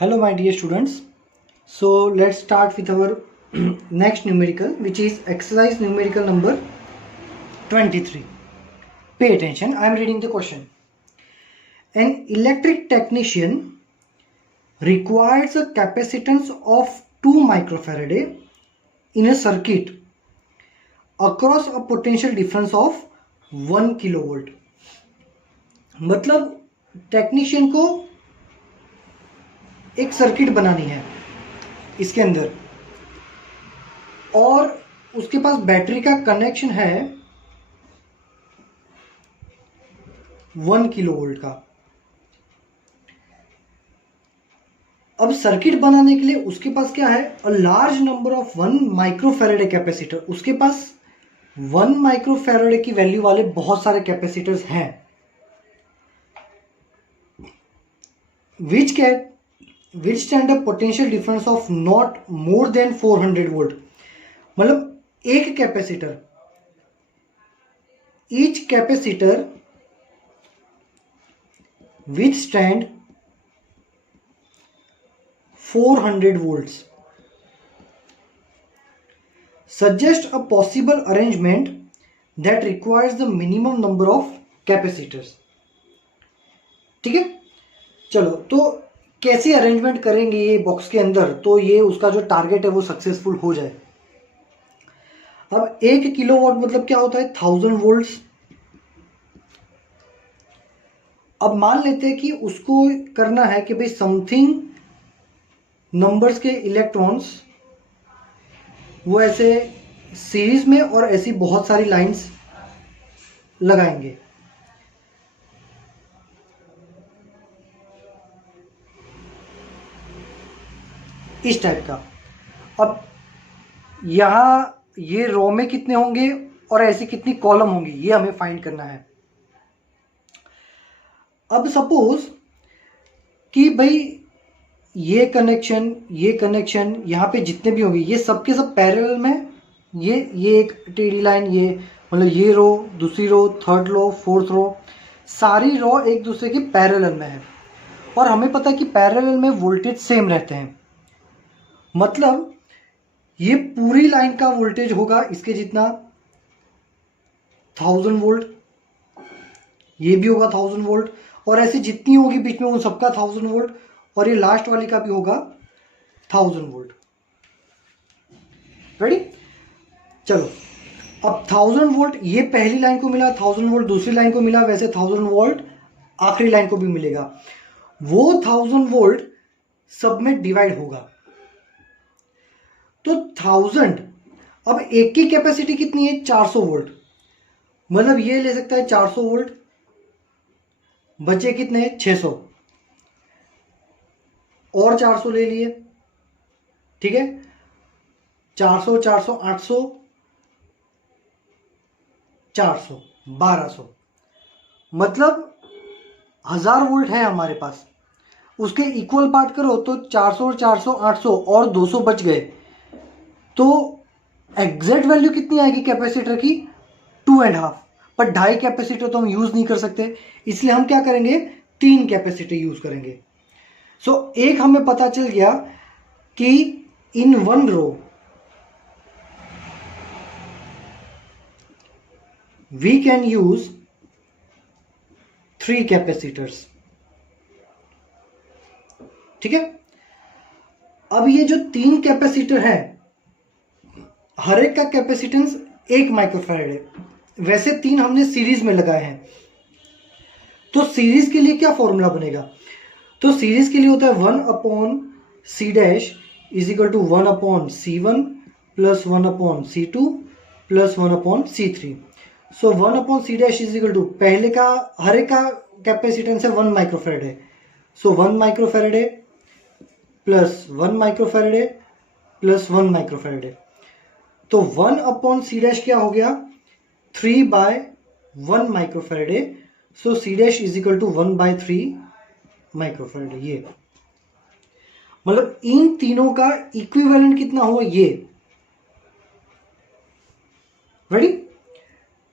Hello my dear students. So let's start with our next numerical, which is exercise numerical number 23. Pay attention, I am reading the question. An electric technician requires a capacitance of 2 microfarad in a circuit across a potential difference of 1 kilovolt. मतलब technician को एक circuit बनानी है इसके अंदर और उसके पास battery का कनेक्शन है 1 किलोवोल्ट का। अब सर्किट बनाने के लिए उसके पास क्या है, a large number of 1 microfarad capacitor. उसके पास 1 माइक्रोफैराडे की वैल्यू वाले बहुत सारे कैपेसिटर्स हैं which stand a potential difference of not more than 400 volt. मतलब एक capacitor, each capacitor withstand 400 volts suggest a possible arrangement that requires the minimum number of capacitors। ठीक है, चलो तो कैसे अरेंजमेंट करेंगे ये बॉक्स के अंदर, तो ये उसका जो टारगेट है वो सक्सेसफुल हो जाए। अब 1 किलोवाट मतलब क्या होता है, 1000 वोल्ट्स। अब मान लेते हैं कि उसको करना है कि भाई समथिंग नंबर्स के इलेक्ट्रॉन्स वो ऐसे सीरीज में और ऐसी बहुत सारी लाइंस लगाएंगे। इस टाइप का। अब यहाँ ये रो में कितने होंगे और ऐसी कितनी कॉलम होंगी, ये हमें फाइंड करना है। अब सपोज कि भाई ये कनेक्शन यहाँ पे जितने भी होंगे ये सब के सब पैरेलल में, ये एक टेढ़ी लाइन, ये मतलब ये रो, दूसरी रो, थर्ड रो, फोर्थ रो, सारी रो एक दूसरे के पैरेलल में है और हमें पता है कि पैरेलल में वोल्टेज सेम रहते हैं। मतलब ये पूरी लाइन का वोल्टेज होगा इसके जितना 1000 वोल्ट, ये भी होगा 1000 वोल्ट और ऐसी जितनी होगी बीच में उन सबका 1000 वोल्ट और ये लास्ट वाली का भी होगा 1000 वोल्ट। रेडी, चलो अब 1000 वोल्ट ये पहली लाइन को मिला, 1000 वोल्ट दूसरी लाइन को मिला, वैसे 1000 वोल्ट आखिरी लाइन को भी मिलेगा। वो 1000 वोल्ट सब में डिवाइड होगा तो 1000। अब एक की कैपेसिटी कितनी है, 400 वोल्ट। मतलब ये ले सकता है 400 वोल्ट, बचे कितने, 600 और 400 ले लिए। ठीक है, 400 400 800 400 1200, मतलब 1000 वोल्ट है हमारे पास। उसके इक्वल पार्ट करो तो 400 400 800 और 200 बच गए तो एग्जैक्ट वैल्यू कितनी आएगी कैपेसिटर की, 2.5। पर 2.5 कैपेसिटर तो हम यूज नहीं कर सकते, इसलिए हम क्या करेंगे, 3 कैपेसिटर यूज करेंगे। सो एक हमें पता चल गया कि in one row we can use 3 capacitors. ठीक है, अब ये जो 3 कैपेसिटर है हर एक का कैपेसिटेंस 1 माइक्रोफैराड है। वैसे 3 हमने सीरीज में लगाए हैं तो सीरीज के लिए क्या फॉर्मूला बनेगा, तो सीरीज के लिए होता है 1/c dash is equal to 1/c1 plus 1/c2 plus 1/c3। So 1/c dash is equal to पहले का हर एक का कैपेसिटेंस है 1 माइक्रोफैराड है, सो 1 माइक्रोफैराड है प्लस 1 माइक्रोफैराड है प्लस 1 माइक्रोफैराड है। तो 1/c डैश क्या हो गया, 3/1 माइक्रोफैराड है। So c dash is equal to 1/3 microfarad. ये मतलब इन तीनों का इक्विवेलेंट कितना हुआ ये। रेडी,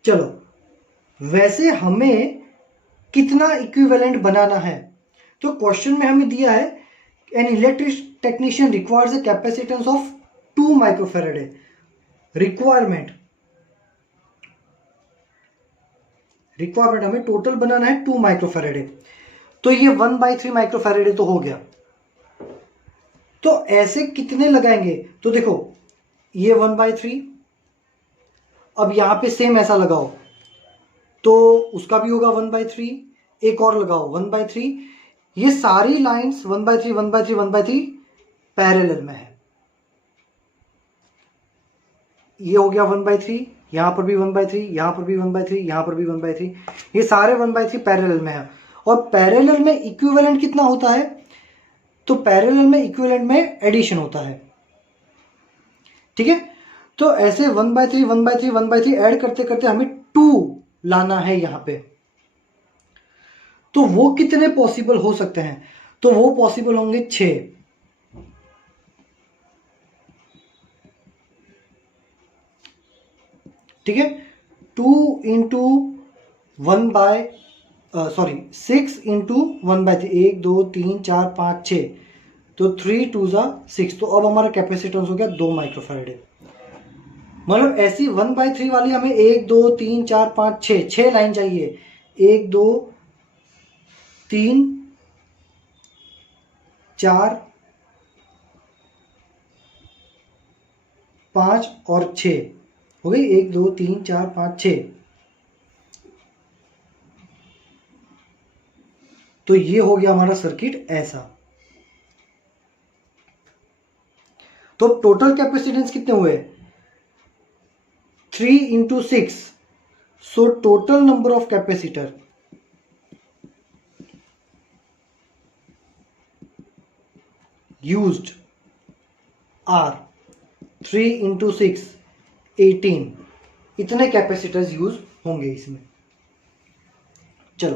चलो वैसे हमें कितना इक्विवेलेंट बनाना है, तो क्वेश्चन में हमें दिया है an electric technician requires a capacitance of 2 microfarad है। रिक्वायरमेंट हमें टोटल बनाना है 2 माइक्रोफेरेड है, तो ये 1/3 माइक्रोफेरेड तो हो गया। तो ऐसे कितने लगाएंगे, तो देखो ये 1/3, अब यहां पे सेम ऐसा लगाओ तो उसका भी होगा 1/3, एक और लगाओ 1/3, ये सारी लाइंस 1/3 1/3 1/3 पैरेलल में है। ये हो गया 1/3, यहां पर भी 1/3, यहां पर भी 1/3, यहां पर भी 1/3, ये सारे 1/3 पैरेलल में है। और पैरेलल में इक्विवेलेंट कितना होता है, तो पैरेलल में इक्विवेलेंट में एडिशन होता है, ठीक है। तो ऐसे 1/3 1/3 1/3 ऐड करते करते हमें 2 लाना है यहां पे। तो वो कितने पॉसिबल हो सकते हैं, तो वो पॉसिबल होंगे 6। ठीक है, 2 इंटू 6 इंटू 1/3, 1 2 3 4 5 6, तो 3 2 6, तो अब हमारा कैपेसिटेंस हो गया 2 माइक्रोफैराड। मतलब ऐसी 1/3 वाली हमें 1 2 3 4 5 6 लाइन चाहिए, 1 2 3 4 5 और 6 हो गई, 1 2 3 4 5 6। तो ये हो गया हमारा सर्किट ऐसा। तो टोटल कैपेसिटेंस कितने हुए, 3 into 6, so total number of capacitor used are 3 into 6 18, इतने कैपेसिटर्स यूज होंगे इसमें। चलो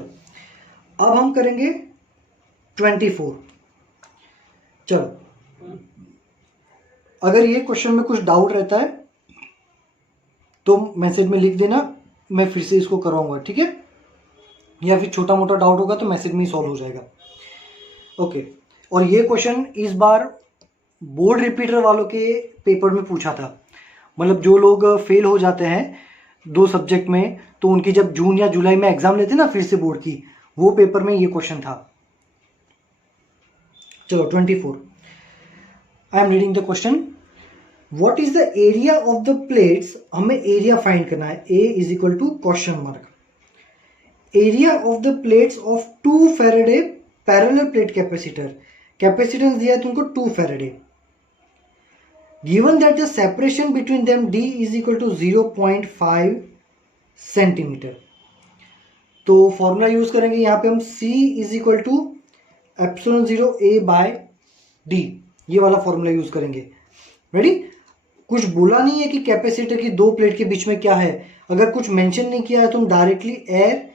अब हम करेंगे 24। चलो अगर ये क्वेश्चन में कुछ डाउट रहता है तो मैसेज में लिख देना, मैं फिर से इसको करवाऊंगा, ठीक है। या फिर छोटा मोटा डाउट होगा तो मैसेज में ही सॉल्व हो जाएगा। ओके, और ये क्वेश्चन इस बार बोर्ड रिपीटर वालों के पेपर में पूछा था। मतलब जो लोग फेल हो जाते हैं 2 सब्जेक्ट में, तो उनकी जब जून या जुलाई में एग्जाम लेते ना फिर से बोर्ड की, वो पेपर में ये क्वेश्चन था। चलो 24, I am reading the question. What is the area of the plates, हमें एरिया फाइंड करना है, A is equal to question mark, area of the plates of 2 farad parallel plate capacitor. Capacitance दिया है तुमको 2 farad, given that the separation between them d is equal to 0.5 centimetre. तो formula use करेंगे यहां पे हम, c is equal to epsilon 0 a bye d, ये वाला फॉर्मूला यूज करेंगे। रेडी, कुछ बोला नहीं है कि कैपेसिटर की 2 प्लेट के बीच में क्या है। अगर कुछ मेंशन नहीं किया है तो हम डायरेक्टली एयर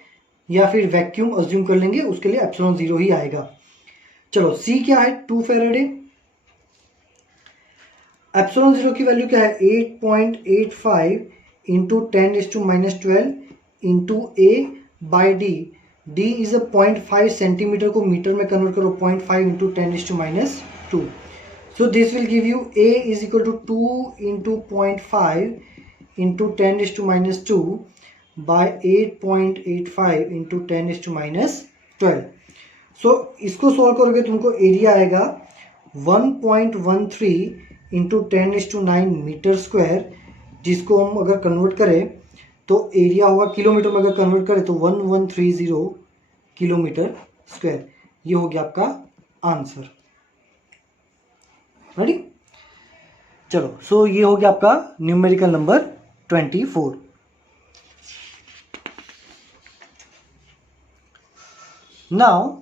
या फिर वैक्यूम अज्यूम कर लेंगे, उसके लिए एप्सिलॉन 0 ही आएगा। चलो c क्या है, 2 फैराडे, एप्सिलॉन 0 की वैल्यू क्या है 8.85 into 10⁻12 into A by D, D is a 0.5 centimetre को मीटर में कन्वर्ट करो, 0.5 into 10⁻², so this will give you a is equal to 2 into 0.5 into 10⁻² by 8.85 into 10⁻12। so इसको सॉल्व करोगे तुमको एरिया आएगा 1.13 इंटू 10�9 मीटर स्क्वायर, जिसको हम अगर कन्वर्ट करें तो एरिया होगा, किलोमीटर में अगर कन्वर्ट करें तो 1130 किलोमीटर स्क्वायर। ये हो गया आपका आंसर। रेडी, चलो सो ये हो गया आपका numerical number 24। Now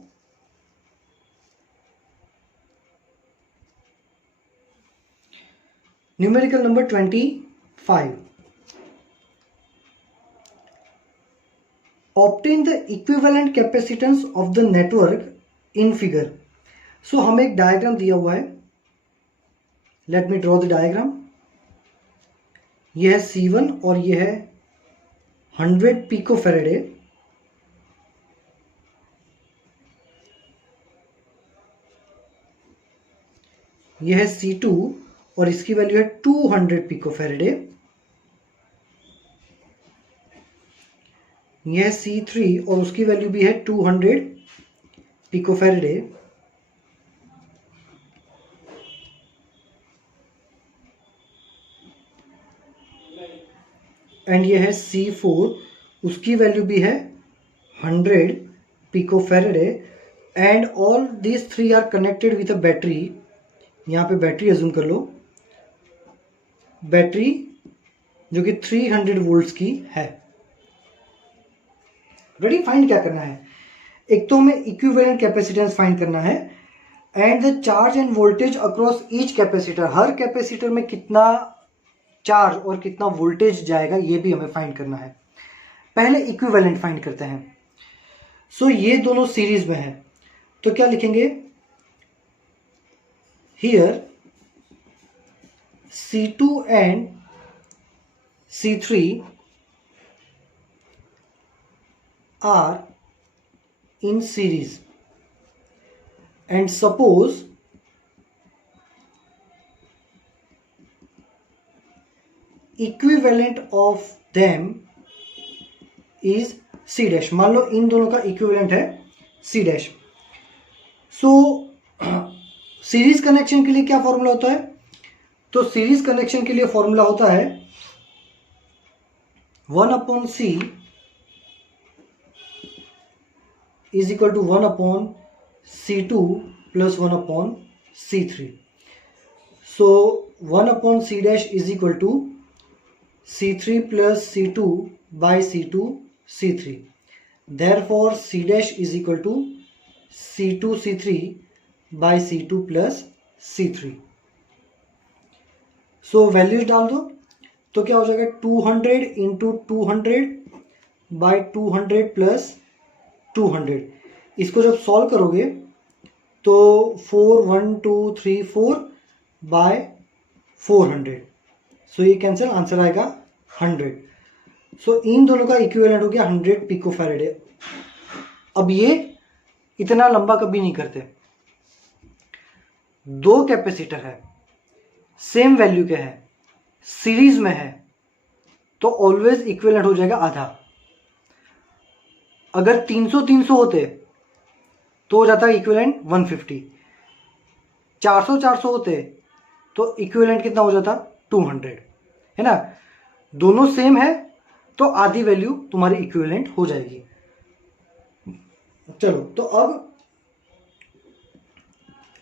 numerical number 25, obtain the equivalent capacitance of the network in figure. So हमें एक डायग्राम दिया हुआ है, let me draw the diagram. यह है C1 और यह है 100 पिको फैराडे, ये है C2 और इसकी वैल्यू है 200 पिकोफैरेडे। ये है C3 और उसकी वैल्यू भी है 200 पिकोफैरेडे। एंड ये है C4, उसकी वैल्यू भी है 100 picofarad. And all these three are connected with a battery. यहाँ पे बैटरी अज्यूम कर लो, बैटरी जो कि 300 वोल्ट्स की है। रेडी, फाइंड क्या करना है? एक तो हमें इक्विवेलेंट कैपेसिटेंस फाइंड करना है and the charge end voltage across each capacitor. Her capacitor में कितना चार्ज और कितना वोल्टेज जाएगा ये भी हमें फाइंड करना है। पहले इक्विवेलेंट फाइंड करते हैं। सो ये दोनों सीरीज में है तो क्या लिखेंगे? Here C2 and C3 are in series and suppose equivalent of them is C dash। मान लो इन दोनों का इक्विवेलेंट है C dash। सो सीरीज कनेक्शन के लिए क्या फॉर्मूला होता है? तो सीरीज कनेक्शन के लिए फॉर्मूला होता है 1/C is equal to 1/C2 plus 1/C3. So 1/C dash is equal to C3 plus C2 by C2 C3. Therefore C dash is equal to C2 C3 by C2 plus C3. So values डाल दो तो क्या हो जाएगा? 200 into 200 by 200 plus 200। इसको जब solve करोगे तो 4 1 2 3 4 बाय 400। सो ये कैंसिल, आंसर आएगा 100। सो इन दोनों का इक्विवेलेंट हो गया 100 पिकोफैरेडे। अब ये इतना लंबा कभी नहीं करते। दो कैपेसिटर है, सेम वैल्यू के हैं, सीरीज में है, तो ऑलवेज इक्विवेलेंट हो जाएगा आधा। अगर 300-300 होते तो हो जाता है इक्विवेलेंट 150। 400-400 होते तो इक्विवेलेंट कितना हो जाता? 200, है ना। दोनों सेम है तो आधी वैल्यू तुम्हारी इक्विवेलेंट हो जाएगी। चलो, तो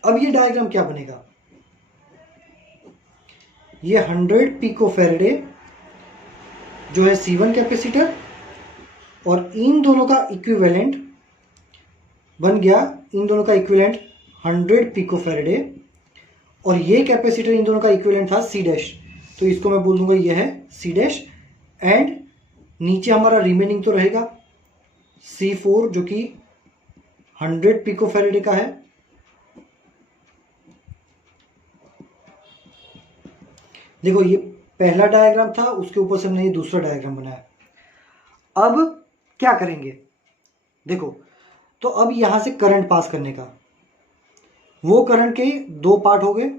अब ये डायग्राम क्या बनेगा? ये 100 पिकोफैरेडे जो है C1 कैपेसिटर और इन दोनों का इक्विवेलेंट बन गया, इन दोनों का इक्विवेलेंट 100 पिकोफैरेडे और ये कैपेसिटर इन दोनों का इक्विवेलेंट था C डैश, तो इसको मैं बोल दूंगा ये है C डैश। एंड नीचे हमारा रिमेनिंग तो रहेगा C4 जो कि 100 पिकोफैरेडे का है। देखो, ये पहला डायग्राम था, उसके ऊपर से हमने ये दूसरा डायग्राम बनाया। अब क्या करेंगे? देखो, तो अब यहां से करंट पास करने का, वो करंट के दो पार्ट हो गए,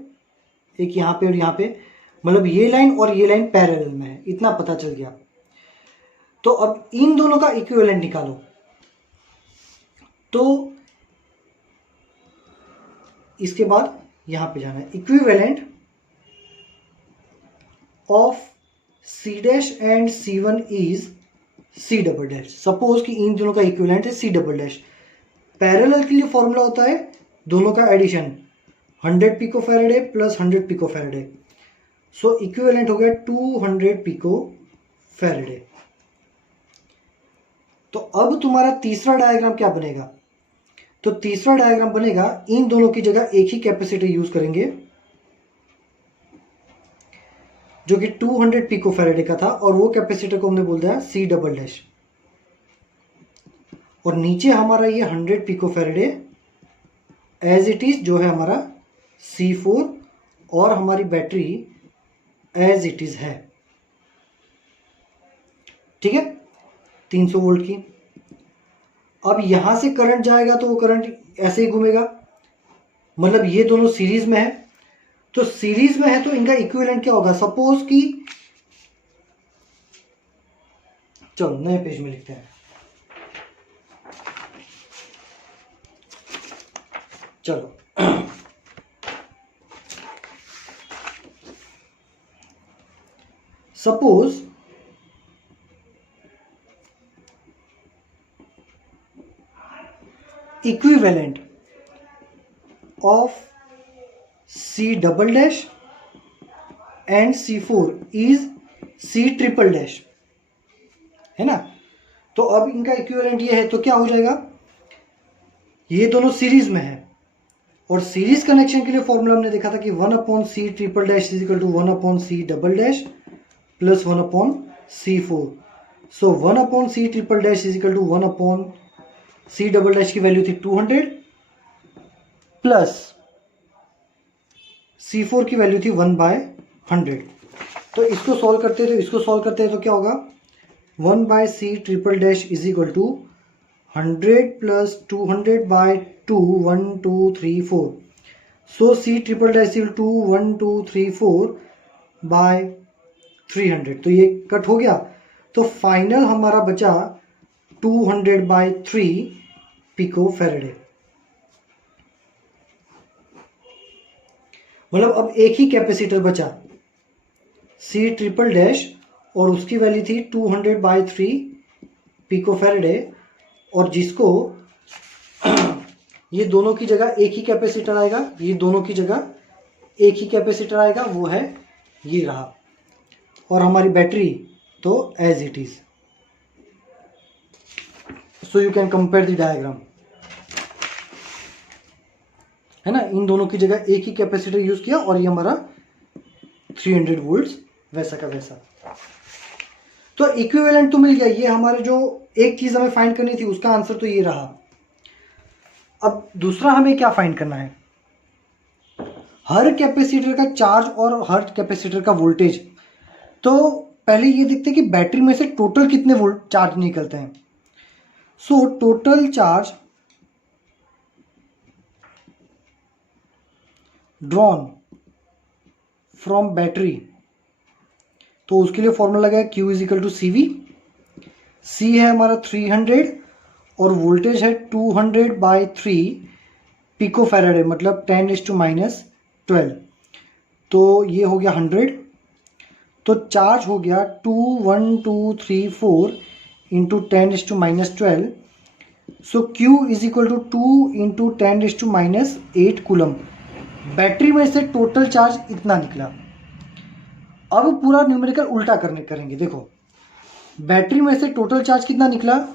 एक यहां पे और यहां पे, मतलब ये लाइन और ये लाइन पैरेलल में है, इतना पता चल गया। तो अब इन दोनों का इक्विवेलेंट निकालो। तो इसके बाद यहां पे जाना है, equivalent of C dash and C1 is C double dash. Suppose कि इन दोनों का इक्विवेलेंट है C डबल डैश। पैरेलल के लिए फॉर्मूला होता है दोनों का एडिशन, 100 पिकोफैरेडे प्लस 100 पिकोफैरेडे। सो इक्विवेलेंट हो गया 200 पिकोफैरेडे। तो अब तुम्हारा तीसरा डायग्राम क्या बनेगा? तो तीसरा डायग्राम बनेगा, इन दोनों की जगह एक ही कैपेसिटर यूज करेंगे जो कि 200 पिकोफैरेडे का था और वो कैपेसिटर को हमने बोल दिया C डबल डैश। और नीचे हमारा ये 100 पिकोफैरेडे एज इट इज जो है हमारा C4 और हमारी बैटरी एज इट इज है। ठीक है, 300 वोल्ट की। अब यहां से करंट जाएगा तो वो करंट ऐसे ही घूमेगा, मतलब ये दोनों सीरीज में है तो सीरीज में है तो इनका इक्विवेलेंट क्या होगा, सपोज कि चलो नए पेज में लिखते हैं। चलो suppose equivalent of C double dash and C4 is C triple dash, है ना। तो अब इनका इक्विवेलेंट ये है तो क्या हो जाएगा, ये दोनों सीरीज में है और सीरीज कनेक्शन के लिए फॉर्मूला हमने देखा था कि 1/C triple dash is equal to 1/C double dash plus 1/C4। So 1/C triple dash is equal to 1/C double dash की वैल्यू थी 200 प्लस C4 की वैल्यू थी 1/100। तो इसको सॉल्व करते हैं, तो इसको सॉल्व करते हैं तो क्या होगा, 1/C triple dash is equal to 100 plus 200/2 1 2 3 4। So C triple dash equal to 1 2 3 4/300। तो ये कट हो गया, तो फाइनल हमारा बचा 200/3 पिको फैरेडे। मतलब अब एक ही कैपेसिटर बचा C ट्रिपल डैश और उसकी वैल्यू थी 200/3 पिको फैरेडे, और जिसको ये दोनों की जगह एक ही कैपेसिटर आएगा, ये दोनों की जगह एक ही कैपेसिटर आएगा, वो है ये रहा, और हमारी बैटरी तो as it is. So you can compare the diagram, है ना। इन दोनों की जगह एक ही कैपेसिटर यूज किया और ये हमारा 300 वोल्ट्स वैसा का वैसा। तो इक्विवेलेंट तो मिल गया, ये हमारे जो एक चीज हमें फाइंड करनी थी उसका आंसर तो ये रहा। अब दूसरा हमें क्या फाइंड करना है, हर कैपेसिटर का चार्ज और हर कैपेसिटर का वोल्टेज। तो पहले ये देखते हैं कि बैटरी में से टोटल कितने वोल्ट चार्ज निकलते हैं। So total charge drawn from battery, तो उसके लिए फॉर्मूला लगा Q is equal to CV। C है हमारा 300 और वोल्टेज है 200/3 पिको फैराडे, मतलब 10⁻⁻12। तो ये हो गया 100, तो चार्ज हो गया 2 1 2 3 4 into 10⁻12। So Q is equal to 2 into 10⁻8 coulomb. Battery में से टोटल चार्ज इतना निकला। अब पूरा न्यूमेरिकल उल्टा करेंगे। देखो बैटरी में से टोटल चार्ज कितना निकला,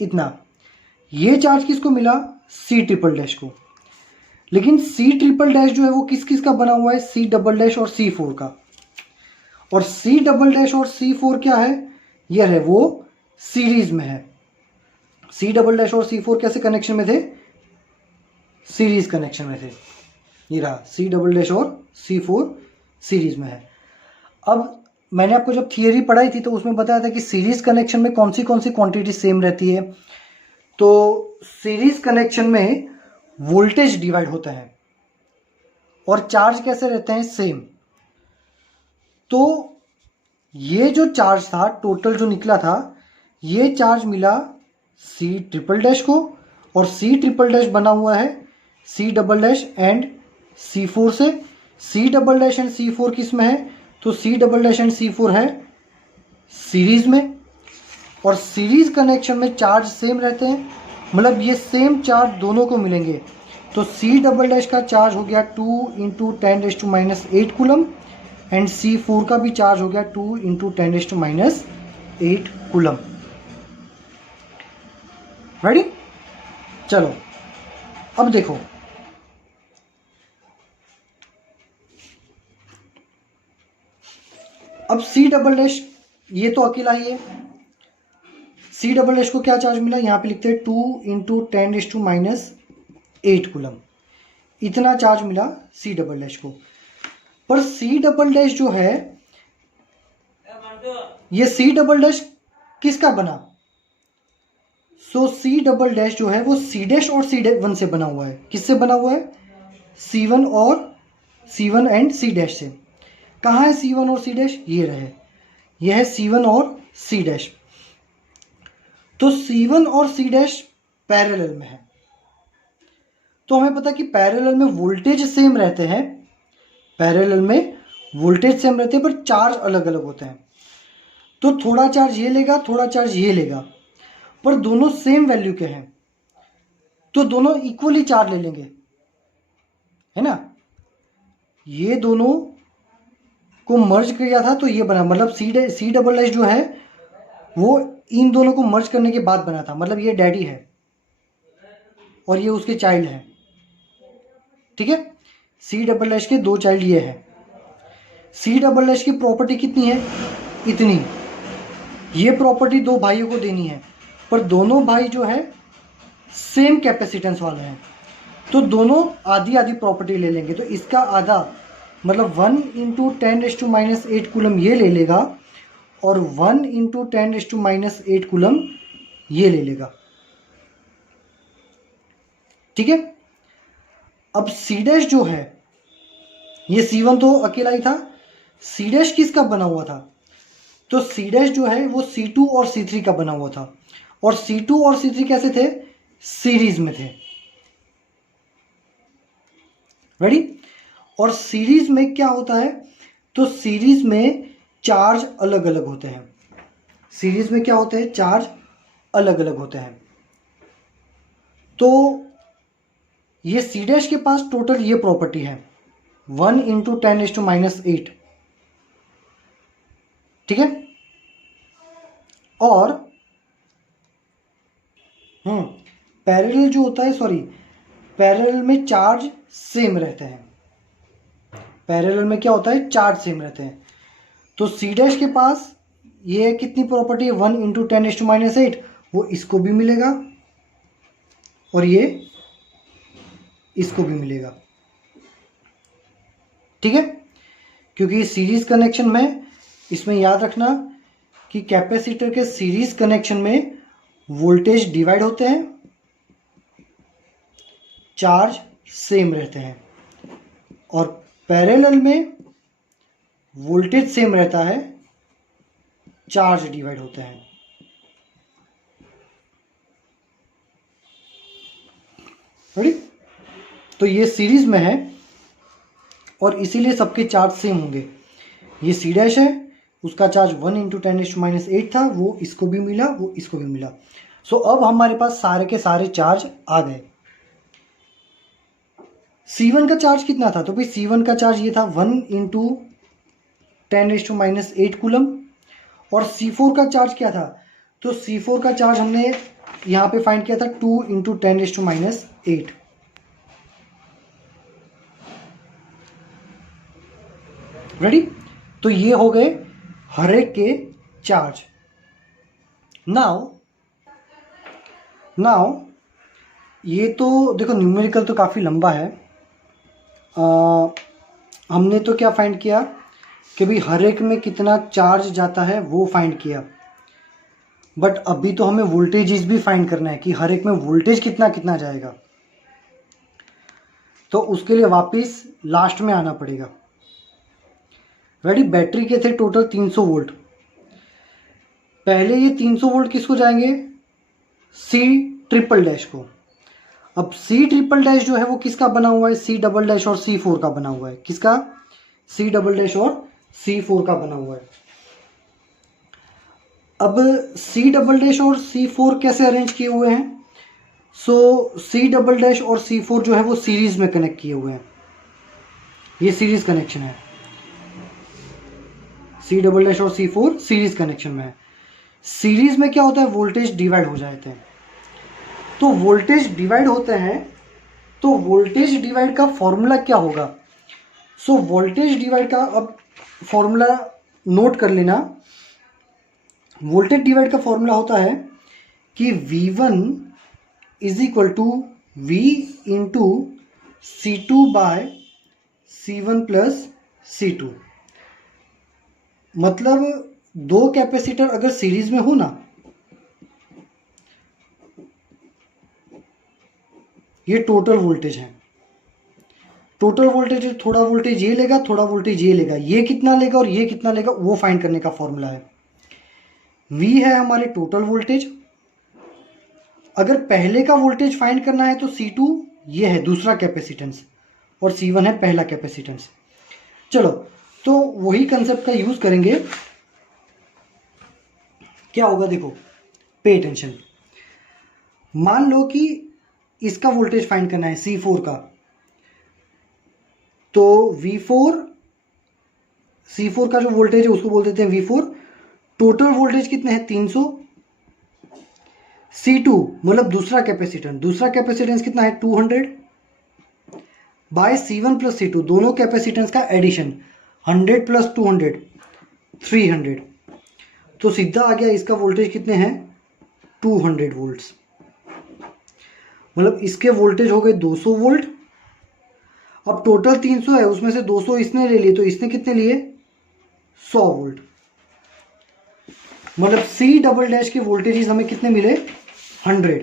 इतना। ये चार्ज किसको मिला, C ट्रिपल डैश को। लेकिन C ट्रिपल डैश जो है वो किस किस का बना हुआ है, C डबल डैश और C4 का। और C डबल डैश और C4 क्या है, ये है वो सीरीज में है। C डबल डैश और C4 कैसे कनेक्शन में थे, सीरीज कनेक्शन में थे। ये रहा C डबल डैश और C4 सीरीज में है। अब मैंने आपको जब थियरी पढ़ाई थी तो उसमें बताया था कि सीरीज कनेक्शन में कौन सी क्वांटिटी सेम रहती है। तो सीरीज कनेक्शन में वोल्टेज डिवाइड होता है और चार्ज कैसे रहते हैं, सेम। तो ये जो चार्ज था टोटल जो निकला था, ये चार्ज मिला C ट्रिपल डैश को, और C ट्रिपल डैश बना हुआ है C double dash and C4 से। C double dash and C4 किस में है, तो C double dash and C4 है सीरीज में, और सीरीज कनेक्शन में चार्ज सेम रहते हैं, मतलब ये सेम चार्ज दोनों को मिलेंगे। तो C डबल डैश का चार्ज हो गया 2 इंटू 10⁻8 कूलम एंड C4 का भी चार्ज हो गया 2 इंटू 10⁻8 कूलम। रेडी, चलो अब देखो अब C डबल डैश ये तो अकेला ही है। C डबल डैश को क्या चार्ज मिला, यहाँ पे लिखते हैं 2 इंटू 10⁻8 कूलम, इतना चार्ज मिला C डबल डैश को। पर C डबल डैश जो है, ये C डबल डैश किसका बना, सो C डबल डैश जो है वो C डैश और C1 से बना हुआ है। किससे बना हुआ है, C1 और C1 एंड C डैश से। कहाँ है C1 और C डैश? ये रहे, यह है C1 और C डैश। तो C1 और C डैश पैरेलल में है, तो हमें पता कि पैरेलल में वोल्टेज सेम रहते हैं, पैरेलल में वोल्टेज सेम रहते हैं पर चार्ज अलग अलग होते हैं। तो थोड़ा चार्ज ये लेगा, थोड़ा चार्ज ये लेगा, पर दोनों सेम वैल्यू के हैं, तो दोनों इक्वली चार्ज ले लेंगे, है ना। ये दोनों को मर्ज किया था तो ये बना, मतलब सी डबल डैश जो है वो इन दोनों को मर्ज करने के बाद बना था। मतलब ये डैडी है और ये उसके चाइल्ड है, ठीक है। सी डबल डैश के दो चाइल्ड ये है। सी डबल डैश की प्रॉपर्टी कितनी है? इतनी। ये प्रॉपर्टी दो भाइयों को देनी है, पर दोनों भाई जो है सेम कैपेसिटेंस वाले हैं, तो दोनों आधी आधी प्रॉपर्टी ले लेंगे। तो इसका आधा मतलब 1 इंटू 10⁻⁻8 कूलम ये ले लेगा और 1 इंटू 10⁻⁻8 कूलम ये ले लेगा, ठीक है। अब सी डैश जो है, ये C1 तो अकेला ही था, सी डैश किसका बना हुआ था? तो सी डैश जो है वो C2 और C3 का बना हुआ था, और C2 और C3 कैसे थे? सीरीज में थे, रेडी। और सीरीज में क्या होता है? तो सीरीज में चार्ज अलग अलग होते हैं। सीरीज में क्या होते हैं? चार्ज अलग अलग होते हैं। तो ये सी डैश के पास टोटल ये प्रॉपर्टी है 1 इंटू 10⁻⁸, ठीक है। और पैरेलल जो होता है, सॉरी, पैरेलल में चार्ज सेम रहते हैं। पैरेलल में क्या होता है? चार्ज सेम रहते हैं। तो सी डैश के पास ये कितनी प्रॉपर्टी है? 1 इंटू 10⁻⁸, वो इसको भी मिलेगा और ये इसको भी मिलेगा, ठीक है। क्योंकि सीरीज कनेक्शन में, इसमें याद रखना कि कैपेसिटर के सीरीज कनेक्शन में वोल्टेज डिवाइड होते हैं, चार्ज सेम रहते हैं, और पैरेलल में वोल्टेज सेम रहता है, चार्ज डिवाइड होते हैं। रेडी? तो ये सीरीज में है और इसीलिए सबके चार्ज सेम होंगे। ये सी डैश है, उसका चार्ज 1 इंटू 10⁻⁸ था, वो इसको भी मिला, वो इसको भी मिला। सो अब हमारे पास सारे के सारे चार्ज आ गए। C1 का चार्ज कितना था? तो भाई C1 का चार्ज ये था 1 इंटू 10⁻⁸ कूलम, और C4 का चार्ज क्या था? तो C4 का चार्ज हमने यहाँ पे फाइंड किया था 2 इंटू 10⁻8। रेडी? तो ये हो गए हर एक के चार्ज। नाउ ये तो देखो न्यूमेरिकल तो काफ़ी लंबा है। हमने तो क्या फाइंड किया कि भाई हर एक में कितना चार्ज जाता है वो फाइंड किया, बट अभी तो हमें वोल्टेजेस भी फाइंड करना है कि हर एक में वोल्टेज कितना कितना जाएगा। तो उसके लिए वापस लास्ट में आना पड़ेगा। रेडी? बैटरी के थे टोटल 300 वोल्ट। पहले ये 300 वोल्ट किसको जाएंगे? सी ट्रिपल डैश को। अब सी ट्रिपल डैश जो है वो किसका बना हुआ है? सी डबल डैश और C4 का बना हुआ है। किसका? सी डबल डैश और C4 का बना हुआ है। अब सी डबल डैश और C4 कैसे अरेंज किए हुए हैं? सो सी डबल डैश और C4 जो है वो सीरीज में कनेक्ट किए हुए हैं। ये सीरीज कनेक्शन है। सी डबल डैश और C4 सीरीज कनेक्शन में है। सीरीज में क्या होता है? वोल्टेज डिवाइड हो जाते हैं। तो वोल्टेज डिवाइड होते हैं, तो वोल्टेज डिवाइड का फॉर्मूला क्या होगा? सो वोल्टेज डिवाइड का अब फॉर्मूला नोट कर लेना। वोल्टेज डिवाइड का फॉर्मूला होता है कि V1 is equal to V into C2 by C1 plus C2। मतलब दो कैपेसिटर अगर सीरीज में हो ना, ये टोटल वोल्टेज है, टोटल वोल्टेज थोड़ा वोल्टेज ये लेगा, थोड़ा वोल्टेज ये लेगा, ये कितना लेगा और ये कितना लेगा वो फाइंड करने का फॉर्मूला है। V है हमारे टोटल वोल्टेज। अगर पहले का वोल्टेज फाइंड करना है तो C2 ये है दूसरा कैपेसिटेंस और C1 है पहला कैपेसिटेंस। चलो तो वही कंसेप्ट का यूज करेंगे। क्या होगा देखो, पे अटेंशन। मान लो कि इसका वोल्टेज फाइंड करना है C4 का, तो V4 C4 का जो वोल्टेज है उसको बोल देते हैं V4। टोटल वोल्टेज कितने हैं 300। C2 मतलब दूसरा कैपेसिटेंस कितना है 200 बाय C1 प्लस C2, दोनों कैपेसिटेंस का एडिशन 100 प्लस 200 300। तो सीधा आ गया इसका वोल्टेज कितने हैं 200 वोल्ट्स। मतलब इसके वोल्टेज हो गए 200 वोल्ट। अब टोटल 300 है, उसमें से 200 इसने ले लिए, तो इसने कितने लिए 100 वोल्ट। मतलब C डबल डैश के वोल्टेजेस हमें कितने मिले 100।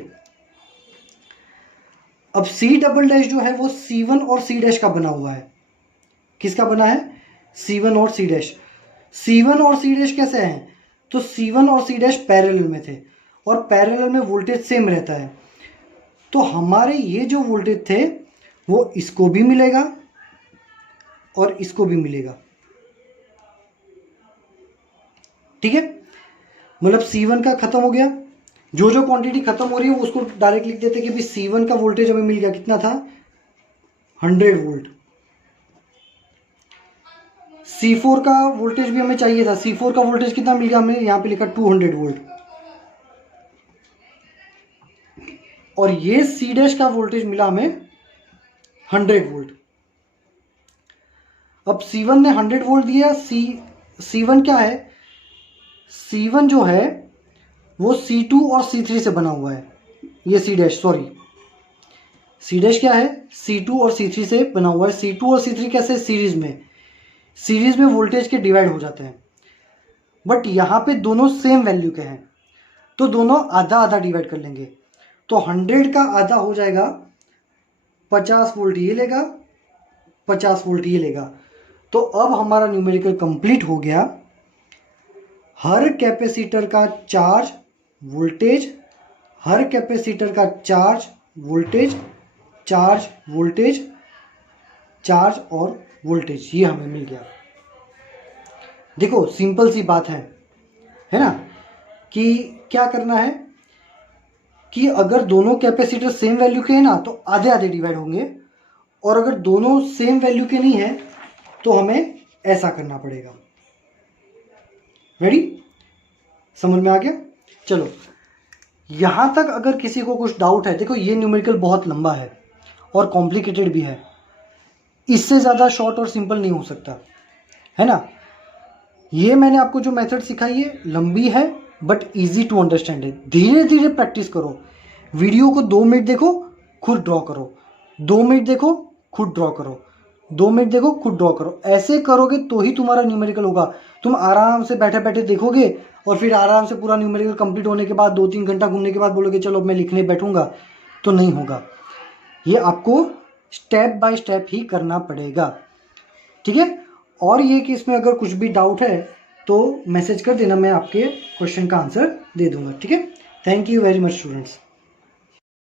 अब C डबल डैश जो है वो C1 और C डैश का बना हुआ है। किसका बना है C1 और C डैश। C1 और C डैश कैसे हैं, तो C1 और C डैश पैरेलल में थे और पैरेलल में वोल्टेज सेम रहता है। तो हमारे ये जो वोल्टेज थे वो इसको भी मिलेगा और इसको भी मिलेगा। ठीक है, मतलब C1 का खत्म हो गया, जो जो क्वांटिटी खत्म हो रही है उसको डायरेक्ट लिख देते कि भाई C1 का वोल्टेज हमें मिल गया, कितना था 100 वोल्ट। C4 का वोल्टेज भी हमें चाहिए था, C4 का वोल्टेज कितना मिल गया हमें, यहां पे लिखा 200 वोल्ट। और ये C डैश का वोल्टेज मिला हमें 100 वोल्ट। अब C1 ने 100 वोल्ट दिया। C1 क्या है, C1 जो है वो C2 और C3 से बना हुआ है। ये C dash, sorry C dash क्या है C2 और C3 से बना हुआ है। C2 और C3 कैसे, सीरीज में वोल्टेज के डिवाइड हो जाते हैं, बट यहाँ पे दोनों सेम वैल्यू के हैं तो दोनों आधा आधा डिवाइड कर लेंगे। तो 100 का आधा हो जाएगा 50 वोल्ट ये लेगा, 50 वोल्ट ये लेगा। तो अब हमारा न्यूमेरिकल कंप्लीट हो गया। हर कैपेसिटर का चार्ज वोल्टेज, हर कैपेसिटर का charge voltage, charge voltage, charge और वोल्टेज, ये हमें मिल गया। देखो सिंपल सी बात है ना, कि क्या करना है कि अगर दोनों कैपेसिटर सेम वैल्यू के हैं ना तो आधे आधे डिवाइड होंगे, और अगर दोनों सेम वैल्यू के नहीं है तो हमें ऐसा करना पड़ेगा। रेडी, समझ में आ गया। चलो यहां तक अगर किसी को कुछ डाउट है, देखो ये न्यूमेरिकल बहुत लंबा है और कॉम्प्लिकेटेड भी है, इससे ज़्यादा शॉर्ट और सिंपल नहीं हो सकता, है ना। ये मैंने आपको जो मेथड सिखाई है लंबी है बट इजी टू अंडरस्टैंड है। धीरे धीरे प्रैक्टिस करो। वीडियो को 2 मिनट देखो, खुद ड्रॉ करो, 2 मिनट देखो, खुद ड्रॉ करो, 2 मिनट देखो, खुद ड्रॉ करो। ऐसे करोगे तो ही तुम्हारा न्यूमेरिकल होगा। तुम आराम से बैठे बैठे देखोगे और फिर आराम से पूरा न्यूमेरिकल कंप्लीट होने के बाद 2-3 घंटा घूमने के बाद बोलोगे चलो मैं लिखने बैठूंगा, तो नहीं होगा। ये आपको स्टेप बाय स्टेप ही करना पड़ेगा, ठीक है। और ये कि इसमें अगर कुछ भी डाउट है तो मैसेज कर देना, मैं आपके क्वेश्चन का आंसर दे दूंगा, ठीक है। Thank you very much students.